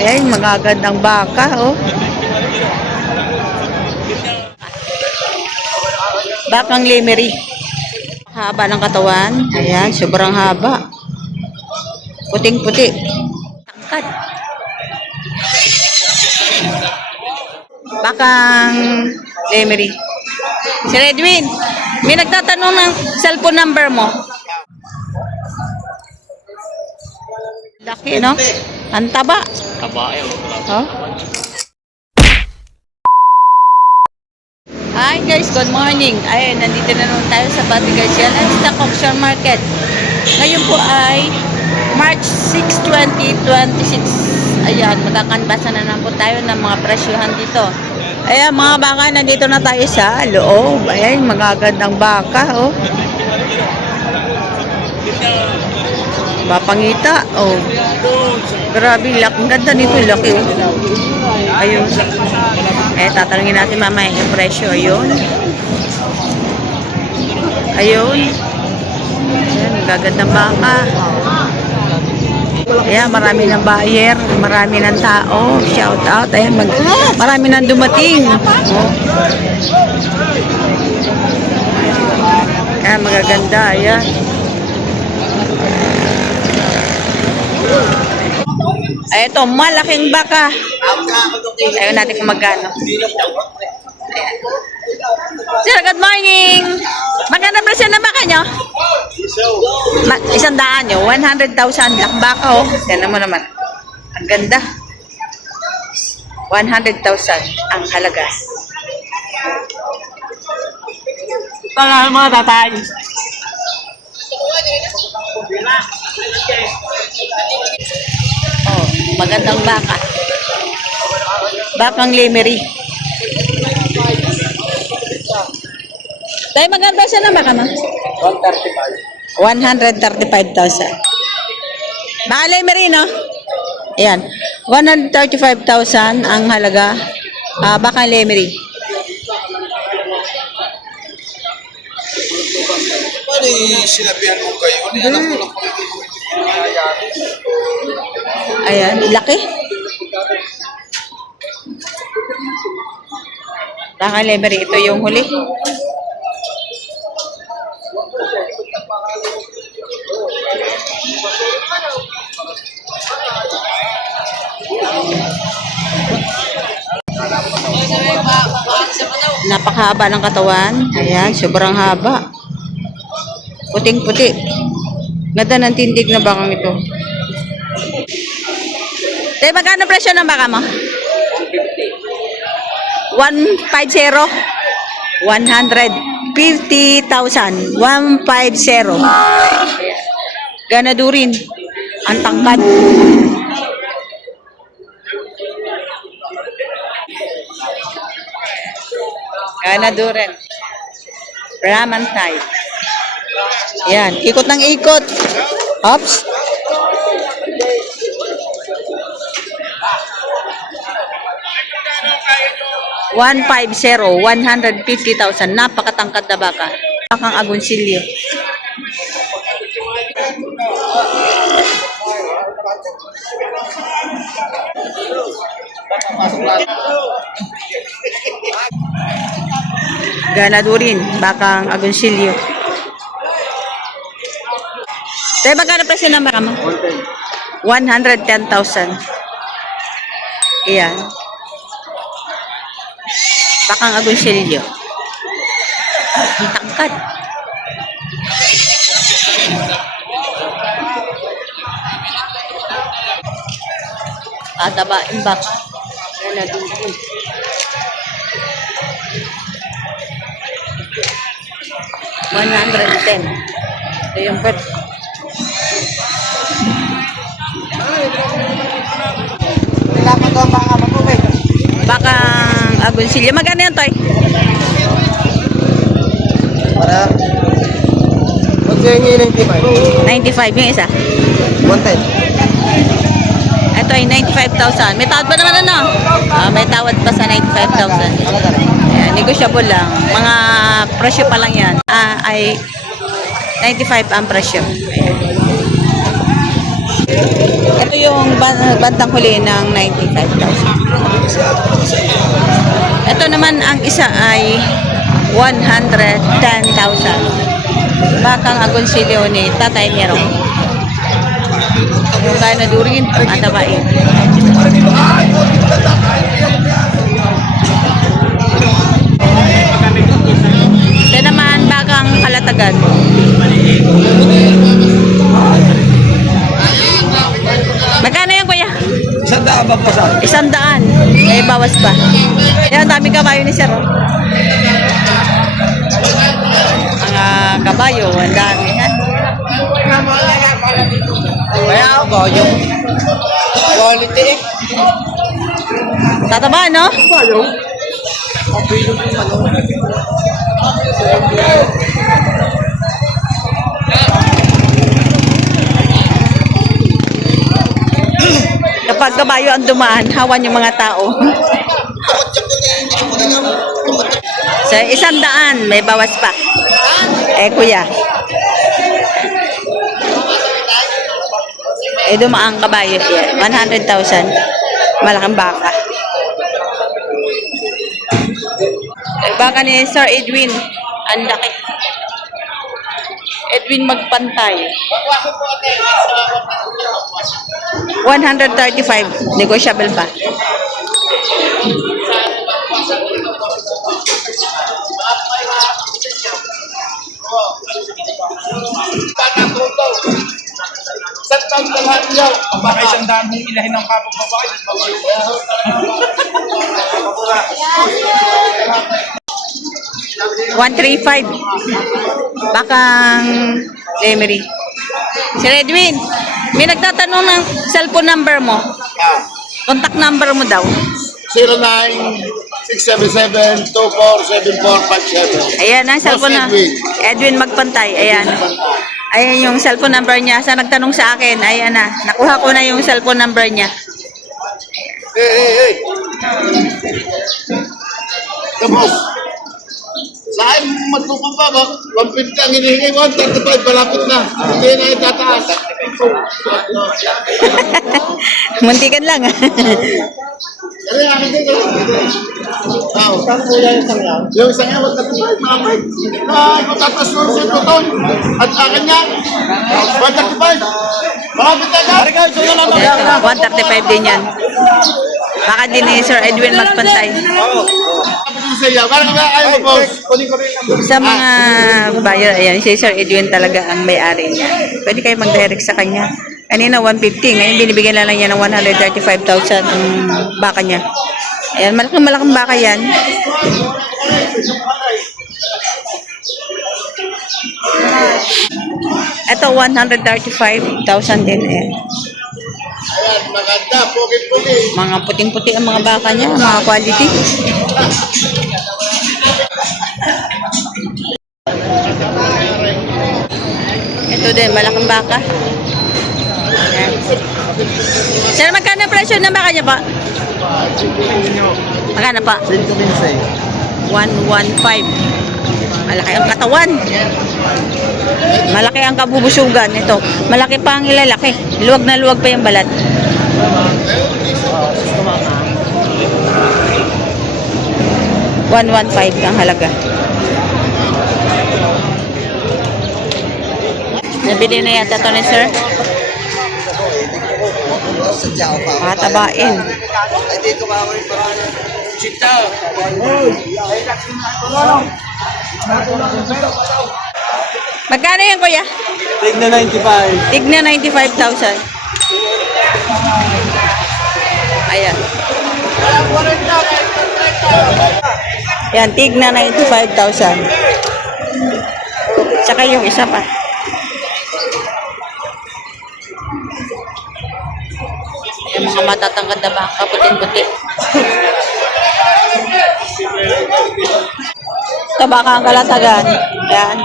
Ayan, magagandang baka, oh. Bakang Lemery. Haba ng katawan. Ayan, sobrang haba. Puting-puti. Tangkad. Bakang Lemery. Sir Edwin, may nagtatanong ng cellphone number mo. Laki, no? Ang taba. Taba yun. Oh. Hi guys, good morning. Ayun, nandito na naman tayo sa Batigacian and Stock Auction Market. Ngayon po ay March 6, 2026. Ayan, magkakanbasa na naman po tayo ng mga presyuhan dito. Ayan, mga baka, nandito na tayo sa loob. Ayan, magagandang baka, oh. Papangita, oh. Grabe, ang ganda nito, laki, oh. Ayun. Tatanungin natin mamaya yung presyo. Ayun. Ayun. Ayan, gagandang baka. Ayan, marami ng buyer, marami ng tao. Shout out. Ayan, marami ng dumating. Oh. Ayan, magaganda. Ayan. Ay, ito, malaking baka. Ayaw natin kung magkano. Sir, good morning. Magkano presyo na baka nyo? 100,000 nyo. 100,000. Lak baka, oh. Yan mo naman. Ang ganda. 100,000 ang halaga. Tanga mga tatay. Oh, magandang baka. Bakang Lemery. Tayo maganda siya na baka, ma? 135,000. Baka Lemery, no? Ayan. 135,000 ang halaga. Bakang Lemery. Sinabihan mo kayo. Alam mo lang. Ayan, laki. Bakang Lemery, ito yung huli. Napakahaba ng katawan. Ayan, sobrang haba. Puting-puti. Ganda ng tindig na bakang ito. Tay, magkano presyo ng baka mo? 150. 150,000. 150. Ganado rin. Ang tangkad. Ganado rin. Brahman type. Yan. Ikot ng ikot. Oops. $150,000, 150,000. Napakatangkad na baka. Bakang agonsilyo. Ganado rin. Bakang agonsilyo. Tayo, magkano presyo ng baka mo? 110,000. Ayan. Bakang agonsilyo. Ang tangkad. Tatabain baka. Ganado rin. $110,000. Ito yung bird. Bakang agonsilyo. Magkano yan, Toy? Para. Magkaya 95. 95 yung isa. 110. Ito ay 95,000. May tawad pa naman, ano? May tawad pa sa 95,000. Ayan, negotiable lang. Mga presyo pa lang yan. Ay 95 ang presyo. Ayan. Ito yung bandang huli ng 95,000. Ito naman ang isa ay 110,000. Bakang Agoncillo ni Tatay Nero. Yung kaya na durin, matabain. Ito naman, bakang Kalatagan. Magkano yan, kuya? 100 ba pa sa? 100. May bawas pa. Yan, daming kabayo ni sir. Mga kabayo, ang dami. Ha? Kaya ako yung quality. Tataba, no? Kapag kabayo ang dumaan, hawan yung mga tao. So, 100, may bawas pa. Kuya. Dumaang kabayo. Yan, 100,000. Malaking baka. Baka ni Sir Edwin. Ang laki. Edwin Magpantay. 135. Negotiable pa. Saan taon ka lahat niyo? Baka isang daan mong ilahin ng kapag babae. 135. Bakang Lemery. Sir Edwin, may nagtatanong ng cellphone number mo. Contact number mo daw. 09-677-247457. Ayan ang cellphone na. Edwin Magpantay. Ayan. Ayan yung cellphone number niya. Sa nagtanong sa akin, ayan na. Nakuha ko na yung cellphone number niya. Hey. Tapos, saan matupang pa ba? 150 ang hinihingi, 135, malapit na. Hindi na itataas. Muntikan lang. Kaya akin din, yung isang yan, 135, malapit. Matatas nun siya tuton. At akin niya, 135. Malapit na ka. 135 din yan. Baka din ni Sir Edwin Magpantay. Sa mga buyer, ayan, si Sir Edwin talaga ang may-ari niya. Pwede kayo mag-direct sa kanya. Kanina 150, ngayon binibigyan lang niya ng 135,000 ang baka niya. Ayan, malaking baka yan. Ito 135,000 din eh. Ayan, maganda, pugi-pugi. Mga puting-puti ang mga baka niya, mga quality. Ito din, malaking baka. Ayan. Sir, magkano ang presyo ng baka niya pa? Magkano pa? 115. Malaki ang katawan. Malaki ang kabubusugan. Ito, malaki pa ang ilalaki. Luwag na luwag pa yung balat. $115 ang halaga. Nabili na yata ito ni sir. Matabain. Magkano yan, kuya? Tigna 95. Tigna 95,000. Ayan. Yan, tigna 95,000. Tsaka yung isa pa. Yung mga matatangkad na baka, puting-puti. Ito baka ang Kalatagan. Yan.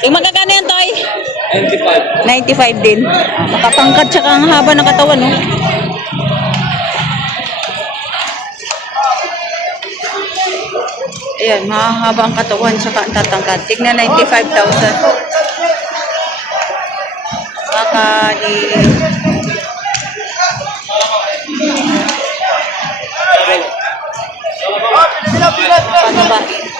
Yung magkakano yan, Toy? 95 din. Makapangkad tsaka ang haba ng katawan, no? Ayan, mahahaba ang katawan tsaka ang tatangkad. Tignan 95,000. Kali. Panabain.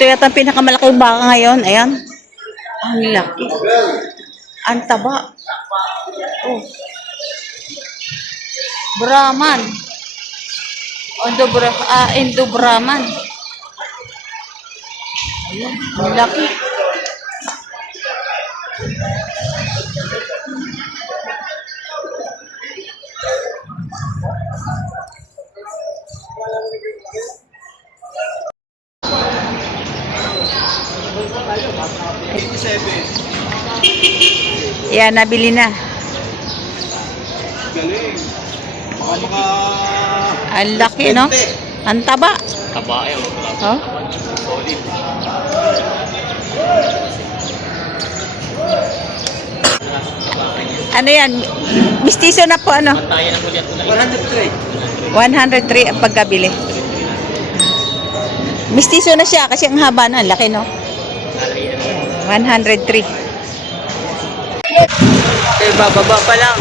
Ito yata ang pinakamalaking baka ngayon. Ayan. Ang laki. Ang taba. Oh. Brahman. Indo Brahman. Ayan. Ang laki. Yan, nabili na. Galing. Baka Ang laki, no? Ang taba. Taba yun. Oh? Solid. Ano yan? Mistiso na po, ano? 103. 103 ang pagkabili. Mistiso na siya kasi ang haba na. Ang laki, no? 103. Okay, bababa pa lang.